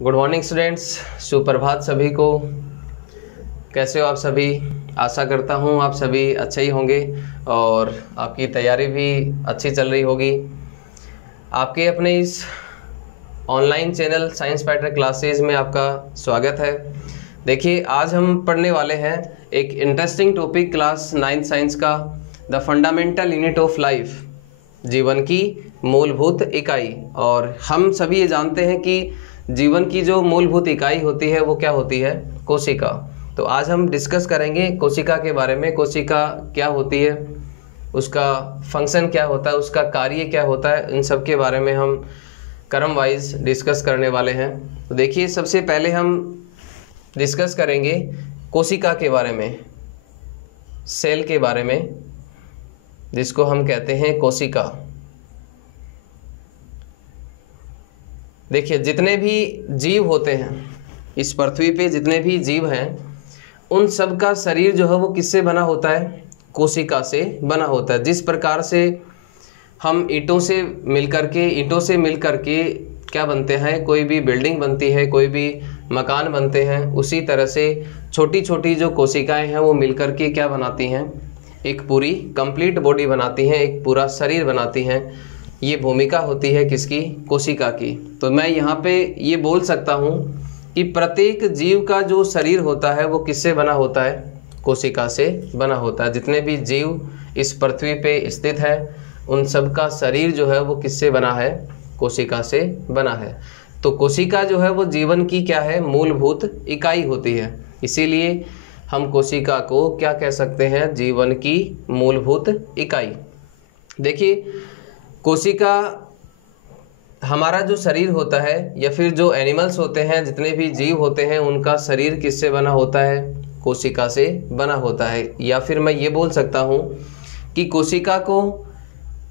Good morning students, सुप्रभात सभी को। कैसे हो आप सभी? आशा करता हूँ आप सभी अच्छे ही होंगे और आपकी तैयारी भी अच्छी चल रही होगी। आपके अपने इस online channel science pattern classes में आपका स्वागत है। देखिए, आज हम पढ़ने वाले हैं एक इंटरेस्टिंग टॉपिक क्लास 9 साइंस का, the fundamental unit of life, जीवन की मूलभूत इकाई। और हम सभी ये जानते हैं कि जीवन की जो मूलभूत इकाई होती है वो क्या होती है? कोशिका। तो आज हम डिस्कस करेंगे कोशिका के बारे में। कोशिका क्या होती है, उसका फंक्शन क्या होता है, उसका कार्य क्या होता है, इन सब के बारे में हम क्रम वाइज डिस्कस करने वाले हैं। तो देखिए, सबसे पहले हम डिस्कस करेंगे कोशिका के बारे में, सेल के बारे में, जिसको हम कहते हैं कोशिका। देखिए, जितने भी जीव होते हैं इस पृथ्वी पे, जितने भी जीव हैं, उन सब का शरीर जो है वो किससे बना होता है? कोशिका से बना होता है। जिस प्रकार से हम ईंटों से मिलकर के क्या बनते हैं, कोई भी बिल्डिंग बनती है, कोई भी मकान बनते हैं, उसी तरह से छोटी छोटी जो कोशिकाएं हैं वो मिलकर के क्या बनाती हैं? एक पूरी कंप्लीट बॉडी बनाती हैं, एक पूरा शरीर बनाती हैं। ये भूमिका होती है किसकी? कोशिका की। तो मैं यहाँ पे ये बोल सकता हूँ कि प्रत्येक जीव का जो शरीर होता है वो किससे बना होता है? कोशिका से बना होता है। जितने भी जीव इस पृथ्वी पे स्थित है, उन सब का शरीर जो है वो किससे बना है? कोशिका से बना है। तो कोशिका जो है वो जीवन की क्या है? मूलभूत इकाई होती है। इसीलिए हम कोशिका को क्या कह सकते हैं? जीवन की मूलभूत इकाई। देखिए, कोशिका, हमारा जो शरीर होता है या फिर जो एनिमल्स होते हैं, जितने भी जीव होते हैं, उनका शरीर किससे बना होता है? कोशिका से बना होता है। या फिर मैं ये बोल सकता हूँ कि कोशिका को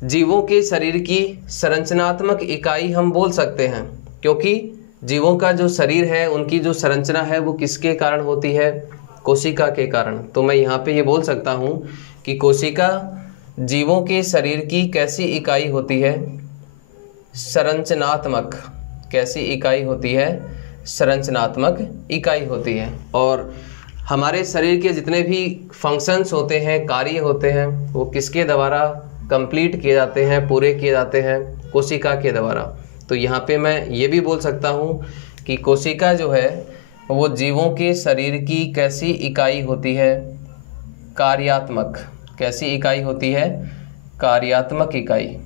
जीवों के शरीर की संरचनात्मक इकाई हम बोल सकते हैं, क्योंकि जीवों का जो शरीर है, उनकी जो संरचना है वो किसके कारण होती है? कोशिका के कारण। तो मैं यहाँ पे ये बोल सकता हूँ कि कोशिका जीवों के शरीर की कैसी इकाई होती है? संरचनात्मक। कैसी इकाई होती है? संरचनात्मक इकाई होती है। और हमारे शरीर के जितने भी फंक्शंस होते हैं, कार्य होते हैं, वो किसके द्वारा कंप्लीट किए जाते हैं, पूरे किए जाते हैं? कोशिका के द्वारा। तो यहाँ पे मैं ये भी बोल सकता हूँ कि कोशिका जो है वो जीवों के शरीर की कैसी इकाई होती है? कार्यात्मक। कैसी इकाई होती है? कार्यात्मक इकाई।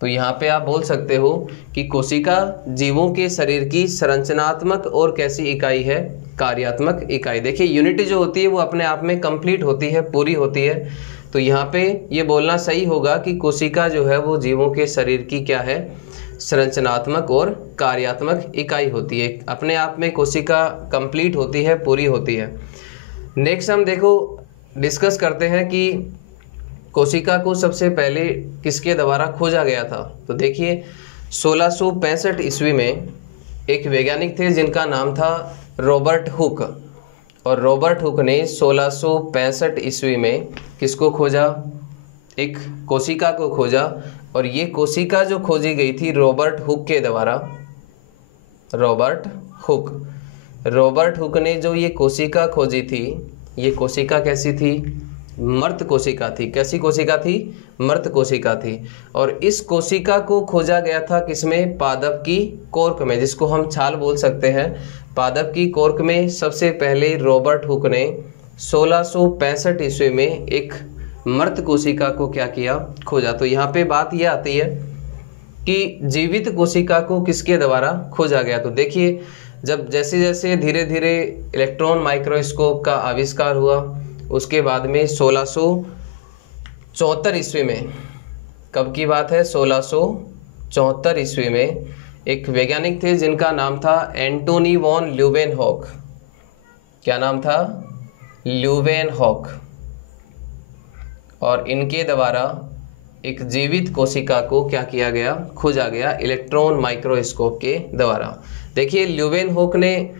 तो यहाँ पे आप बोल सकते हो कि कोशिका जीवों के शरीर की संरचनात्मक और कैसी इकाई है? कार्यात्मक इकाई। देखिए, यूनिटी जो होती है वो अपने आप में कंप्लीट होती है, पूरी होती है। तो यहाँ पे ये बोलना सही होगा कि कोशिका जो है वो जीवों के शरीर की क्या है? संरचनात्मक और कार्यात्मक इकाई होती है। अपने आप में कोशिका कंप्लीट होती है, पूरी होती है। नेक्स्ट हम देखो डिस्कस करते हैं कि कोशिका को सबसे पहले किसके द्वारा खोजा गया था। तो देखिए, 1665 ईस्वी में एक वैज्ञानिक थे जिनका नाम था रॉबर्ट हुक। और रॉबर्ट हुक ने 1665 ईस्वी में किसको खोजा? एक कोशिका को खोजा। और ये कोशिका जो खोजी गई थी रॉबर्ट हुक के द्वारा, रॉबर्ट हुक ने जो ये कोशिका खोजी थी, ये कोशिका कैसी थी? मृत कोशिका थी। कैसी कोशिका थी? मृत कोशिका थी। और इस कोशिका को खोजा गया था किसमें? पादप की कोर्क में, जिसको हम छाल बोल सकते हैं। पादप की कोर्क में सबसे पहले रॉबर्ट हुक ने 1665 ईस्वी में एक मृत कोशिका को क्या किया? खोजा। तो यहाँ पे बात यह आती है कि जीवित कोशिका को किसके द्वारा खोजा गया। तो देखिए, जब जैसे जैसे धीरे धीरे इलेक्ट्रॉन माइक्रोस्कोप का आविष्कार हुआ, उसके बाद में 1674 ईस्वी में, कब की बात है? 1674 ईस्वी में एक वैज्ञानिक थे जिनका नाम था एंटोनी वॉन ल्यूवेनहॉक। क्या नाम था? ल्यूवेनहॉक। और इनके द्वारा एक जीवित कोशिका को क्या किया गया? खोजा गया इलेक्ट्रॉन माइक्रोस्कोप के द्वारा। देखिए, ल्यूवेनहॉक ने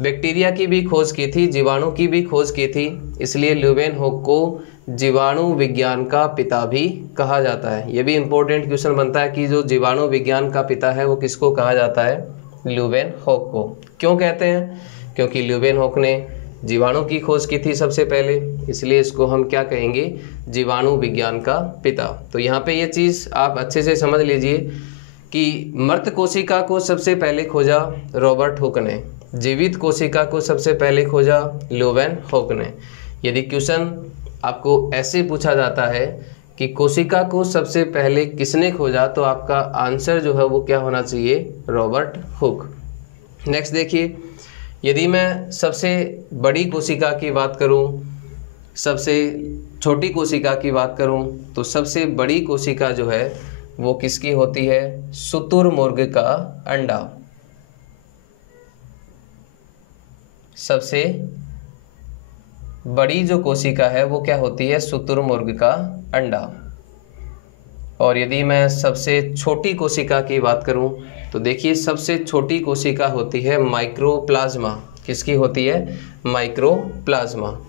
बैक्टीरिया की भी खोज की थी, जीवाणु की भी खोज की थी, इसलिए ल्यूवेनहॉक को जीवाणु विज्ञान का पिता भी कहा जाता है। ये भी इम्पोर्टेंट क्वेश्चन बनता है कि जो जीवाणु विज्ञान का पिता है वो किसको कहा जाता है? ल्यूवेनहॉक को। क्यों कहते हैं? क्योंकि ल्यूवेनहॉक ने जीवाणु की खोज की थी सबसे पहले, इसलिए इसको हम क्या कहेंगे? जीवाणु विज्ञान का पिता। तो यहाँ पे ये चीज़ आप अच्छे से समझ लीजिए कि मृत कोशिका को सबसे पहले खोजा रॉबर्ट हुक ने, जीवित कोशिका को सबसे पहले खोजा ल्यूवेनहॉक ने। यदि क्वेश्चन आपको ऐसे पूछा जाता है कि कोशिका को सबसे पहले किसने खोजा, तो आपका आंसर जो है वो क्या होना चाहिए? Robert Hooke. नेक्स्ट देखिए, यदि मैं सबसे बड़ी कोशिका की बात करूं, सबसे छोटी कोशिका की बात करूं, तो सबसे बड़ी कोशिका जो है वो किसकी होती है? शुतुरमुर्ग का अंडा। सबसे बड़ी जो कोशिका है वो क्या होती है? शुतुरमुर्ग का अंडा। और यदि मैं सबसे छोटी कोशिका की बात करूं, तो देखिए सबसे छोटी कोशिका होती है माइक्रोप्लाज्मा। किसकी होती है? माइक्रोप्लाज्मा।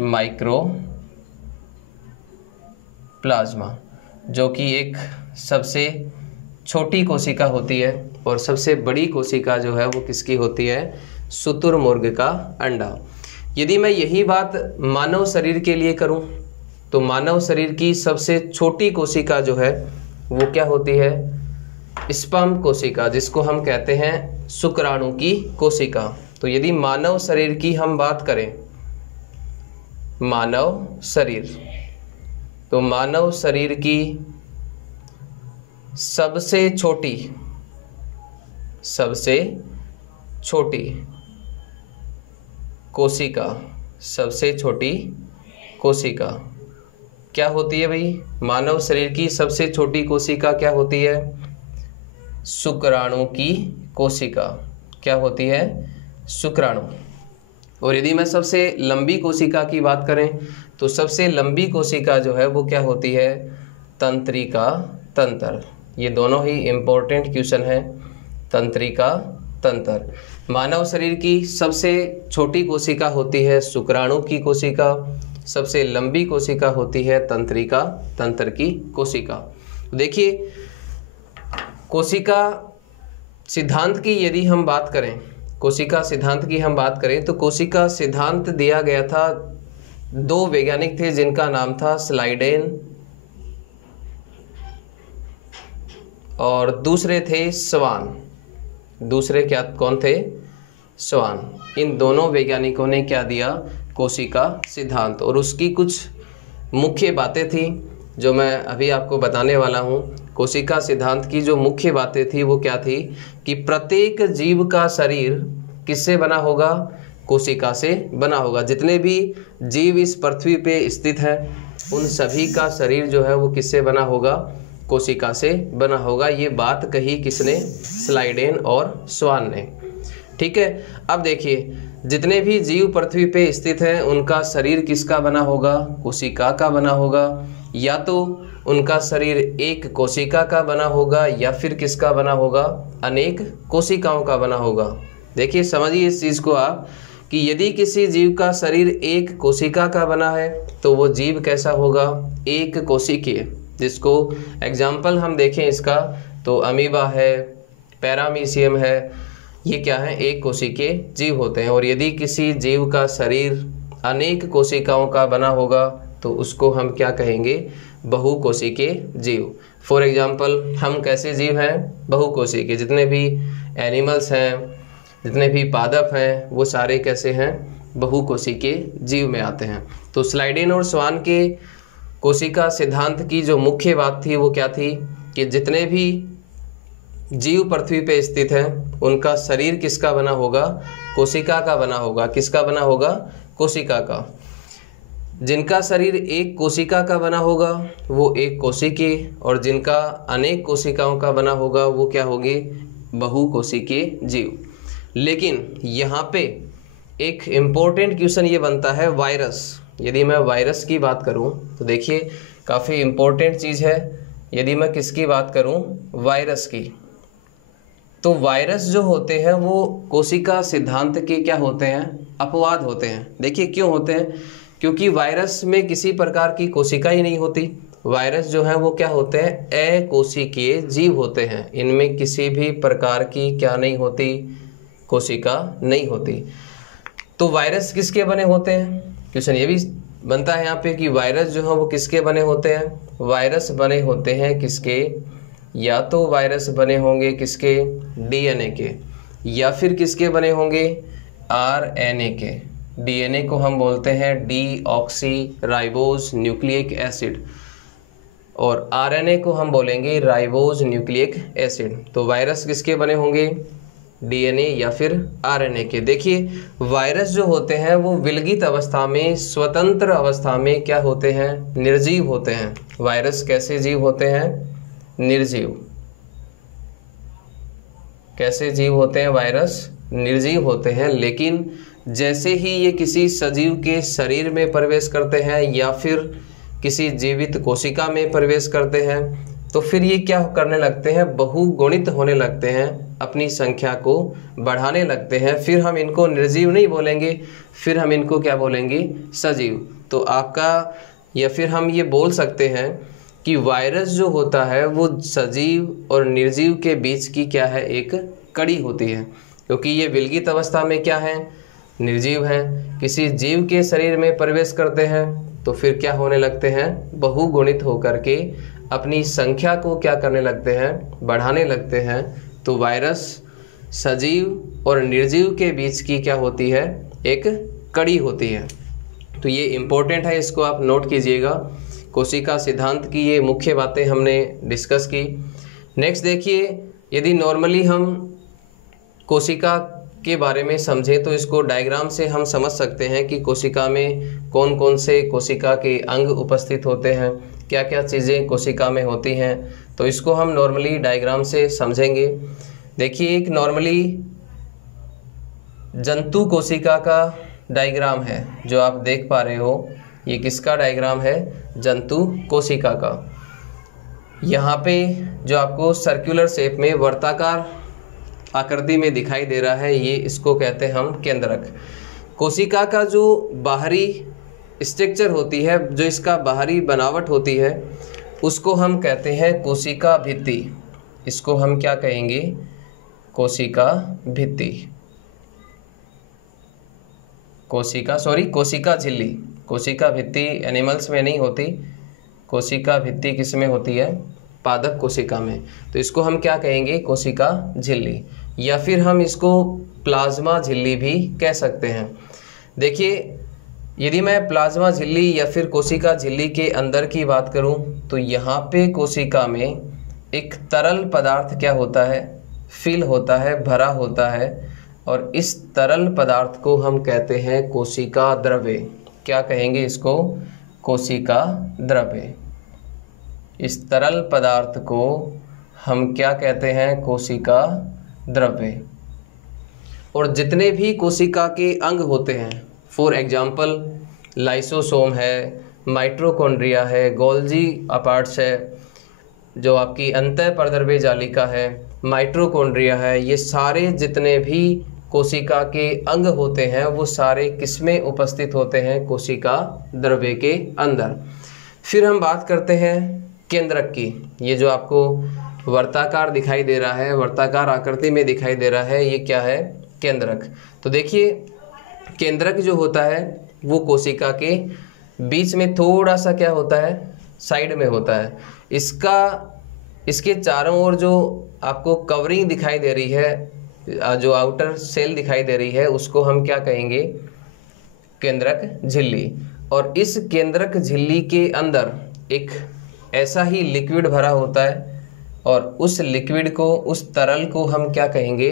माइक्रोप्लाज्मा जो कि एक सबसे छोटी कोशिका होती है, और सबसे बड़ी कोशिका जो है वो किसकी होती है? शुतुरमुर्ग का अंडा। यदि मैं यही बात मानव शरीर के लिए करूं, तो मानव शरीर की सबसे छोटी कोशिका जो है वो क्या होती है? स्पर्म कोशिका, जिसको हम कहते हैं शुक्राणु की कोशिका। तो यदि मानव शरीर की हम बात करें, मानव शरीर, तो मानव शरीर की सबसे छोटी कोशिका, सबसे छोटी कोशिका क्या होती है भाई? मानव शरीर की सबसे छोटी कोशिका क्या होती है? शुक्राणु की कोशिका। क्या होती है? शुक्राणु। और यदि मैं सबसे लंबी कोशिका की बात करें, तो सबसे लंबी कोशिका जो है वो क्या होती है? तंत्रिका तंत्र। ये दोनों ही इम्पोर्टेंट क्वेश्चन हैं। तंत्रिका तंत्र। मानव शरीर की सबसे छोटी कोशिका होती है शुक्राणु की कोशिका, सबसे लंबी कोशिका होती है तंत्रिका तंत्र की कोशिका। देखिए, कोशिका सिद्धांत की यदि हम बात करें, कोशिका सिद्धांत की हम बात करें, तो कोशिका सिद्धांत दिया गया था, दो वैज्ञानिक थे जिनका नाम था स्लाइडेन और दूसरे थे स्वान। दूसरे क्या कौन थे? स्वान। इन दोनों वैज्ञानिकों ने क्या दिया? कोशिका सिद्धांत। और उसकी कुछ मुख्य बातें थी जो मैं अभी आपको बताने वाला हूँ। कोशिका सिद्धांत की जो मुख्य बातें थी वो क्या थी कि प्रत्येक जीव का शरीर किससे बना होगा? कोशिका से बना होगा। जितने भी जीव इस पृथ्वी पे स्थित हैं उन सभी का शरीर जो है वो किससे बना होगा? कोशिका से बना होगा। ये बात कही किसने? स्लाइडेन और स्वान ने। ठीक है। अब देखिए, जितने भी जीव पृथ्वी पे स्थित हैं उनका शरीर किसका बना होगा? कोशिका का बना होगा। या तो उनका शरीर एक कोशिका का बना होगा या फिर किसका बना होगा? अनेक कोशिकाओं का बना होगा। देखिए, समझिए इस चीज़ को आप कि यदि किसी जीव का शरीर एक कोशिका का बना है तो वो जीव कैसा होगा? एक कोशिकीय। जिसको एग्जाम्पल हम देखें इसका, तो अमीबा है, पैरामीशियम है, ये क्या है? एक कोशिकीय जीव होते हैं। और यदि किसी जीव का शरीर अनेक कोशिकाओं का बना होगा तो उसको हम क्या कहेंगे? बहुकोशिकीय जीव। फॉर एग्जाम्पल, हम कैसे जीव हैं? बहुकोशिकीय। जितने भी एनिमल्स हैं, जितने भी पादप हैं, वो सारे कैसे हैं? बहुकोशिकीय जीव में आते हैं। तो स्लाइडेन और स्वान के कोशिका सिद्धांत की जो मुख्य बात थी वो क्या थी कि जितने भी जीव पृथ्वी पे स्थित हैं उनका शरीर किसका बना होगा? कोशिका का बना होगा। किसका बना होगा? कोशिका का। जिनका शरीर एक कोशिका का बना होगा वो एक कोशिकीय, और जिनका अनेक कोशिकाओं का बना होगा वो क्या होगी? बहुकोशिकीय जीव। लेकिन यहाँ पे एक इम्पोर्टेंट क्वेश्चन ये बनता है, वायरस। यदि मैं वायरस की बात करूँ तो देखिए काफ़ी इम्पोर्टेंट चीज़ है। यदि मैं किसकी बात करूँ? वायरस की। तो वायरस जो होते हैं वो कोशिका सिद्धांत के क्या होते हैं? अपवाद होते हैं। देखिए क्यों होते हैं? क्योंकि वायरस में किसी प्रकार की कोशिका ही नहीं होती। वायरस जो है वो क्या होते हैं, अकोशिकीय जीव होते हैं। इनमें किसी भी प्रकार की क्या नहीं होती, कोशिका नहीं होती। तो वायरस किसके बने होते हैं, क्वेश्चन ये भी बनता है यहाँ पे कि वायरस जो है वो किसके बने होते हैं। वायरस बने होते हैं किसके, या तो वायरस बने होंगे किसके, डीएनए के, या फिर किसके बने होंगे, आरएनए के। डीएनए को हम बोलते हैं डीऑक्सी राइबोज न्यूक्लिक एसिड, और आरएनए को हम बोलेंगे राइबोज न्यूक्लिक एसिड। तो वायरस किसके बने होंगे, डीएनए या फिर आरएनए के। देखिए वायरस जो होते हैं वो विलगित अवस्था में, स्वतंत्र अवस्था में क्या होते हैं, निर्जीव होते हैं। वायरस कैसे जीव होते हैं, निर्जीव। कैसे जीव होते हैं, वायरस निर्जीव होते हैं। लेकिन जैसे ही ये किसी सजीव के शरीर में प्रवेश करते हैं या फिर किसी जीवित कोशिका में प्रवेश करते हैं, तो फिर ये क्या करने लगते हैं, बहुगुणित होने लगते हैं, अपनी संख्या को बढ़ाने लगते हैं। फिर हम इनको निर्जीव नहीं बोलेंगे, फिर हम इनको क्या बोलेंगे, सजीव। तो आपका, या फिर हम ये बोल सकते हैं कि वायरस जो होता है वो सजीव और निर्जीव के बीच की क्या है, एक कड़ी होती है। क्योंकि ये विलगित अवस्था में क्या है, निर्जीव है। किसी जीव के शरीर में प्रवेश करते हैं तो फिर क्या होने लगते हैं, बहुगुणित होकर के अपनी संख्या को क्या करने लगते हैं, बढ़ाने लगते हैं। तो वायरस सजीव और निर्जीव के बीच की क्या होती है, एक कड़ी होती है। तो ये इम्पोर्टेंट है, इसको आप नोट कीजिएगा। कोशिका सिद्धांत की ये मुख्य बातें हमने डिस्कस की। नेक्स्ट देखिए, यदि नॉर्मली हम कोशिका के बारे में समझें तो इसको डायग्राम से हम समझ सकते हैं कि कोशिका में कौन कौन से कोशिका के अंग उपस्थित होते हैं, क्या क्या चीज़ें कोशिका में होती हैं। तो इसको हम नॉर्मली डायग्राम से समझेंगे। देखिए एक नॉर्मली जंतु कोशिका का डायग्राम है जो आप देख पा रहे हो। ये किसका डायग्राम है, जंतु कोशिका का। यहाँ पे जो आपको सर्कुलर शेप में वर्ताकार आकृति में दिखाई दे रहा है, ये इसको कहते हैं हम केंद्रक। कोशिका का जो बाहरी स्ट्रक्चर होती है, जो इसका बाहरी बनावट होती है, उसको हम कहते हैं कोशिका भित्ति। इसको हम क्या कहेंगे, कोशिका भित्ति। कोशिका झिल्ली। कोशिका भित्ति एनिमल्स में नहीं होती, कोशिका भित्ति किस में होती है, पादप कोशिका में। तो इसको हम क्या कहेंगे, कोशिका झिल्ली, या फिर हम इसको प्लाज्मा झिल्ली भी कह सकते हैं। देखिए यदि मैं प्लाज्मा झिल्ली या फिर कोशिका झिल्ली के अंदर की बात करूं तो यहाँ पे कोशिका में एक तरल पदार्थ क्या होता है, फिल होता है, भरा होता है, और इस तरल पदार्थ को हम कहते हैं कोशिका द्रव्य। क्या कहेंगे इसको, कोशिका द्रव्य। इस तरल पदार्थ को हम क्या कहते हैं, कोशिका द्रव्य। और जितने भी कोशिका के अंग होते हैं, फॉर एग्जाम्पल लाइसोसोम है, माइटोकॉन्ड्रिया है, गोल्जी अपार्ट्स है, जो आपकी अंतःपरद्रव्य जालिका है, माइटोकॉन्ड्रिया है, ये सारे जितने भी कोशिका के अंग होते हैं वो सारे किसमें उपस्थित होते हैं, कोशिका द्रव्य के अंदर। फिर हम बात करते हैं केंद्रक की। ये जो आपको वर्ताकार दिखाई दे रहा है, वर्ताकार आकृति में दिखाई दे रहा है, ये क्या है, केंद्रक। तो देखिए केंद्रक जो होता है वो कोशिका के बीच में थोड़ा सा क्या होता है, साइड में होता है। इसके चारों ओर जो आपको कवरिंग दिखाई दे रही है, जो आउटर सेल दिखाई दे रही है, उसको हम क्या कहेंगे, केंद्रक झिल्ली। और इस केंद्रक झिल्ली के अंदर एक ऐसा ही लिक्विड भरा होता है, और उस लिक्विड को, उस तरल को हम क्या कहेंगे,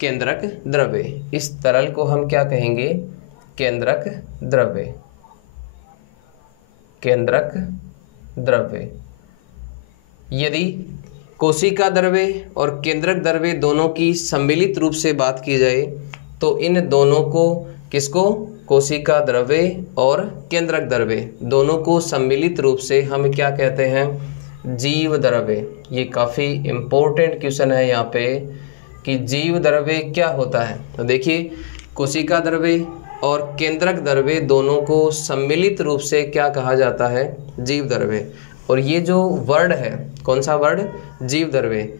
केंद्रक द्रव्य। इस तरल को हम क्या कहेंगे, केंद्रक द्रव्य। केंद्रक द्रव्य। यदि कोशिका द्रव्य और केंद्रक द्रव्य दोनों की सम्मिलित रूप से बात की जाए तो इन दोनों को, किसको, कोशिका द्रव्य और केंद्रक द्रव्य दोनों को सम्मिलित रूप से हम क्या कहते हैं, जीव द्रव्य। ये काफ़ी इम्पोर्टेंट क्वेश्चन है यहाँ पे कि जीव द्रव्य क्या होता है। तो देखिए कोशिका द्रव्य और केंद्रक द्रव्य दोनों को सम्मिलित रूप से क्या कहा जाता है, जीव द्रव्य। और ये जो वर्ड है, कौन सा वर्ड, जीव द्रव्य,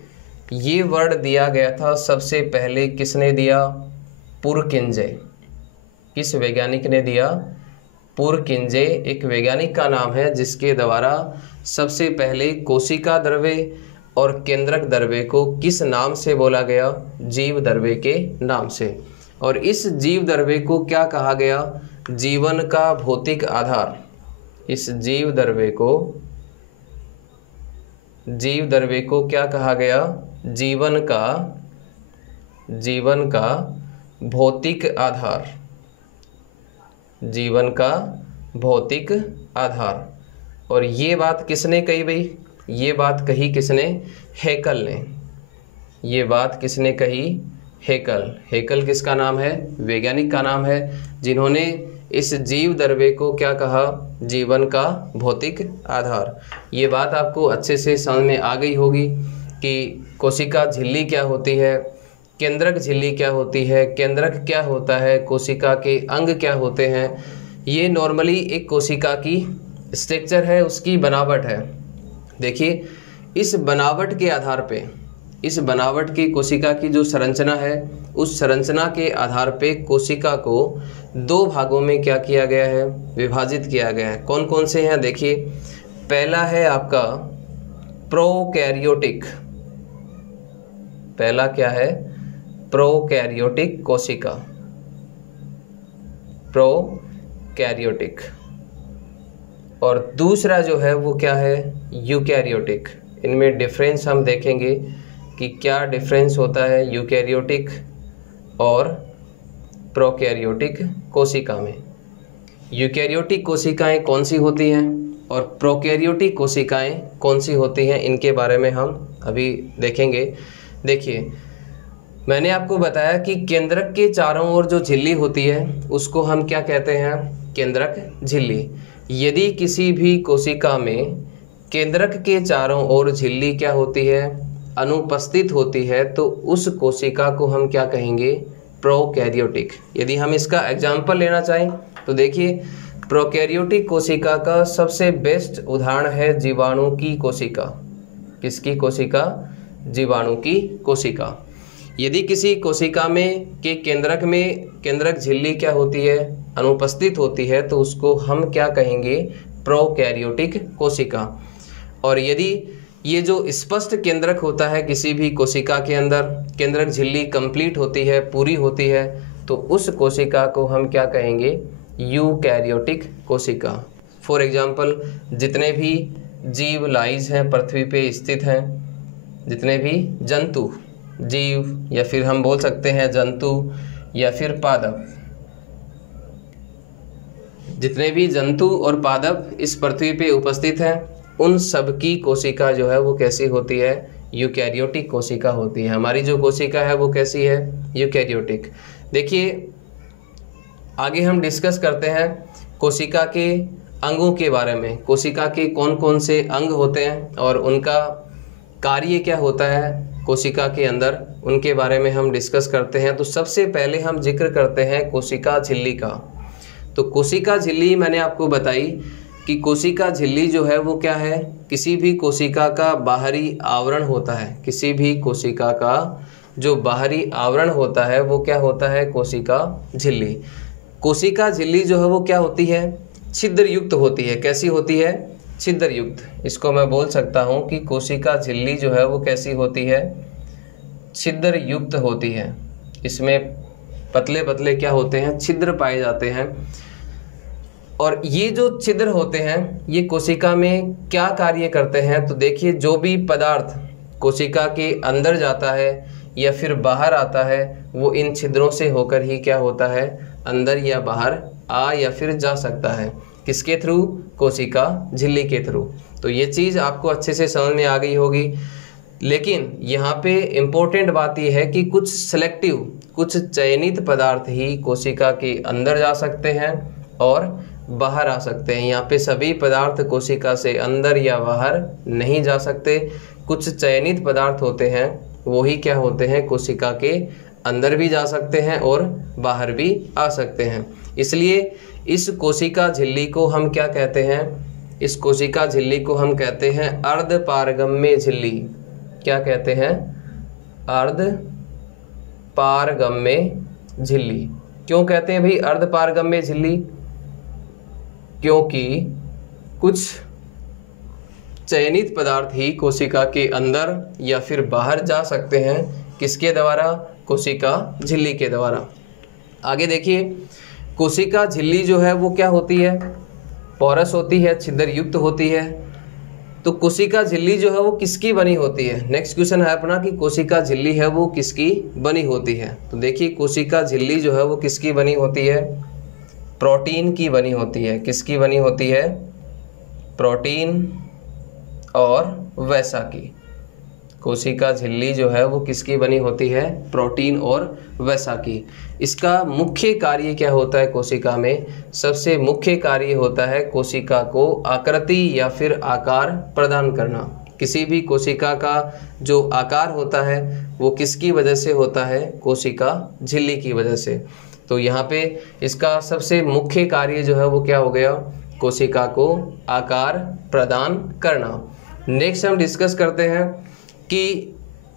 ये वर्ड दिया गया था सबसे पहले किसने दिया, पुरकिंजे। किस वैज्ञानिक ने दिया, पुरकिंजे एक वैज्ञानिक का नाम है जिसके द्वारा सबसे पहले कोशिका द्रव्य और केंद्रक द्रव्य को किस नाम से बोला गया, जीव द्रव्य के नाम से। और इस जीव द्रव्य को क्या कहा गया, जीवन का भौतिक आधार। इस जीव द्रव्य को क्या कहा गया, जीवन का भौतिक आधार, जीवन का भौतिक आधार। और ये बात किसने कही भाई, ये बात कही किसने, हेकल ने। ये बात किसने कही, हेकल। हेकल किसका नाम है, वैज्ञानिक का नाम है, जिन्होंने इस जीव द्रव्य को क्या कहा, जीवन का भौतिक आधार। ये बात आपको अच्छे से समझ में आ गई होगी कि कोशिका झिल्ली क्या होती है, केंद्रक झिल्ली क्या होती है, केंद्रक क्या होता है, कोशिका के अंग क्या होते हैं। ये नॉर्मली एक कोशिका की स्ट्रक्चर है, उसकी बनावट है। देखिए इस बनावट के आधार पे, इस बनावट की कोशिका की जो संरचना है, उस संरचना के आधार पे कोशिका को दो भागों में क्या किया गया है, विभाजित किया गया है। कौन कौन से हैं, देखिए पहला है आपका प्रोकैरियोटिक। पहला क्या है, प्रोकैरियोटिक कोशिका, प्रोकैरियोटिक। और दूसरा जो है वो क्या है, यूकैरियोटिक। इनमें डिफरेंस हम देखेंगे कि क्या डिफरेंस होता है यूकैरियोटिक और प्रोकैरियोटिक कोशिका में। यूकैरियोटिक कोशिकाएं कौन सी होती हैं और प्रोकैरियोटिक कोशिकाएं कौन सी होती हैं, इनके बारे में हम अभी देखेंगे। देखिए मैंने आपको बताया कि केंद्रक के चारों ओर जो झिल्ली होती है उसको हम क्या कहते हैं, केंद्रक झिल्ली। यदि किसी भी कोशिका में केंद्रक के चारों ओर झिल्ली क्या होती है, अनुपस्थित होती है, तो उस कोशिका को हम क्या कहेंगे, प्रोकैरियोटिक। यदि हम इसका एग्जाम्पल लेना चाहें तो देखिए प्रोकैरियोटिक कोशिका का सबसे बेस्ट उदाहरण है जीवाणु की कोशिका। किसकी कोशिका, जीवाणु की कोशिका। यदि किसी कोशिका में के केंद्रक में केंद्रक झिल्ली क्या होती है, अनुपस्थित होती है, तो उसको हम क्या कहेंगे, प्रोकैरियोटिक कोशिका। और यदि ये जो स्पष्ट केंद्रक होता है किसी भी कोशिका के अंदर, केंद्रक झिल्ली कंप्लीट होती है, पूरी होती है, तो उस कोशिका को हम क्या कहेंगे, यूकैरियोटिक कोशिका। फॉर एग्जाम्पल जितने भी जीव लाइज हैं पृथ्वी पे स्थित हैं, जितने भी जंतु, जीव या फिर हम बोल सकते हैं जंतु या फिर पादप, जितने भी जंतु और पादप इस पृथ्वी पे उपस्थित हैं, उन सब की कोशिका जो है वो कैसी होती है, यूकैरियोटिक कोशिका होती है। हमारी जो कोशिका है वो कैसी है, यूकैरियोटिक। देखिए आगे हम डिस्कस करते हैं कोशिका के अंगों के बारे में। कोशिका के कौन कौन से अंग होते हैं और उनका कार्य क्या होता है कोशिका के अंदर, उनके बारे में हम डिस्कस करते हैं। तो सबसे पहले हम जिक्र करते हैं कोशिका झिल्ली का। तो कोशिका झिल्ली मैंने आपको बताई कि कोशिका झिल्ली जो है वो क्या है, किसी भी कोशिका का बाहरी आवरण होता है। किसी भी कोशिका का जो बाहरी आवरण होता है वो क्या होता है, कोशिका झिल्ली। कोशिका झिल्ली जो है वो क्या होती है, छिद्र युक्त होती है। कैसी होती है, छिद्र युक्त। इसको मैं बोल सकता हूँ कि कोशिका झिल्ली जो है वो कैसी होती है, छिद्र युक्त होती है। इसमें पतले पतले क्या होते हैं, छिद्र पाए जाते हैं। और ये जो छिद्र होते हैं ये कोशिका में क्या कार्य करते हैं, तो देखिए जो भी पदार्थ कोशिका के अंदर जाता है या फिर बाहर आता है वो इन छिद्रों से होकर ही क्या होता है, अंदर या बाहर आ या फिर जा सकता है। किसके थ्रू, कोशिका झिल्ली के थ्रू। तो ये चीज़ आपको अच्छे से समझ में आ गई होगी। लेकिन यहाँ पे इम्पोर्टेंट बात यह है कि कुछ सेलेक्टिव, कुछ चयनित पदार्थ ही कोशिका के अंदर जा सकते हैं और बाहर आ सकते हैं। यहाँ पे सभी पदार्थ कोशिका से अंदर या बाहर नहीं जा सकते। कुछ चयनित पदार्थ होते हैं वो ही क्या होते हैं, कोशिका के अंदर भी जा सकते हैं और बाहर भी आ सकते हैं। इसलिए इस कोशिका झिल्ली को हम क्या कहते हैं, इस कोशिका झिल्ली को हम कहते हैं अर्धपारगम्य झिल्ली। क्या कहते हैं? अर्धपारगम्य झिल्ली। क्यों कहते हैं भाई अर्धपारगम्य झिल्ली? क्योंकि कुछ चयनित पदार्थ ही कोशिका के अंदर या फिर बाहर जा सकते हैं। किसके द्वारा? कोशिका झिल्ली के द्वारा। आगे देखिए, कोशिका झिल्ली जो है वो क्या होती है? पोरस होती है, छिद्र युक्त होती है। तो कोशिका झिल्ली जो है वो किसकी बनी होती है? नेक्स्ट क्वेश्चन है अपना कि कोशिका झिल्ली है वो किसकी बनी होती है? तो देखिए, कोशिका झिल्ली जो है वो किसकी बनी होती है? प्रोटीन की बनी होती है। किसकी बनी होती है? प्रोटीन और वसा की। कोशिका झिल्ली जो है वो किसकी बनी होती है? प्रोटीन और वसा की। इसका मुख्य कार्य क्या होता है कोशिका में? सबसे मुख्य कार्य होता है कोशिका को आकृति या फिर आकार प्रदान करना। किसी भी कोशिका का जो आकार होता है वो किसकी वजह से होता है? कोशिका झिल्ली की वजह से। तो यहाँ पे इसका सबसे मुख्य कार्य जो है वो क्या हो गया? कोशिका को आकार प्रदान करना। नेक्स्ट हम डिस्कस करते हैं कि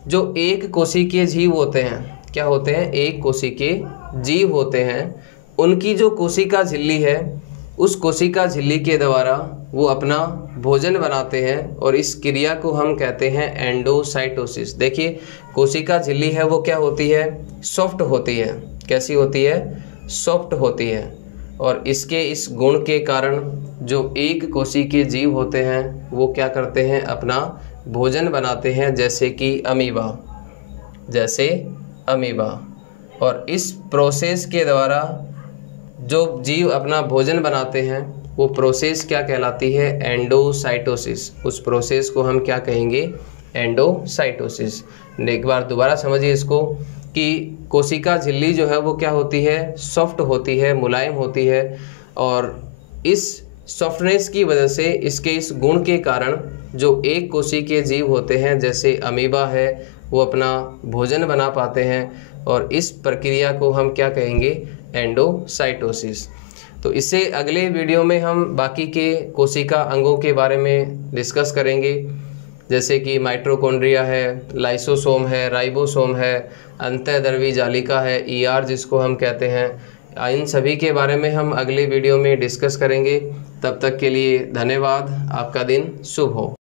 जो एक कोशिकीय जीव होते हैं, क्या होते हैं? एक कोशिकीय जीव होते हैं, उनकी जो कोशिका झिल्ली है उस कोशिका झिल्ली के द्वारा वो अपना भोजन बनाते हैं और इस क्रिया को हम कहते हैं एंडोसाइटोसिस। देखिए, कोशिका झिल्ली है वो क्या होती है? सॉफ्ट होती है। कैसी होती है? सॉफ्ट होती है। और इसके इस गुण के कारण जो एक कोशिकीय जीव होते हैं वो क्या करते हैं? अपना भोजन बनाते हैं, जैसे कि अमीबा। और इस प्रोसेस के द्वारा जो जीव अपना भोजन बनाते हैं वो प्रोसेस क्या कहलाती है? एंडोसाइटोसिस। उस प्रोसेस को हम क्या कहेंगे? एंडोसाइटोसिस। एक बार दोबारा समझिए इसको कि कोशिका झिल्ली जो है वो क्या होती है? सॉफ्ट होती है, मुलायम होती है। और इस सॉफ्टनेस की वजह से, इसके इस गुण के कारण जो एक कोशिकीय जीव होते हैं जैसे अमीबा है वो अपना भोजन बना पाते हैं। और इस प्रक्रिया को हम क्या कहेंगे? एंडोसाइटोसिस। तो इससे अगले वीडियो में हम बाकी के कोशिका अंगों के बारे में डिस्कस करेंगे, जैसे कि माइटोकॉन्ड्रिया है, लाइसोसोम है, राइबोसोम है, अंतःद्रवी जालिका है, ER जिसको हम कहते हैं। इन सभी के बारे में हम अगले वीडियो में डिस्कस करेंगे। तब तक के लिए धन्यवाद। आपका दिन शुभ हो।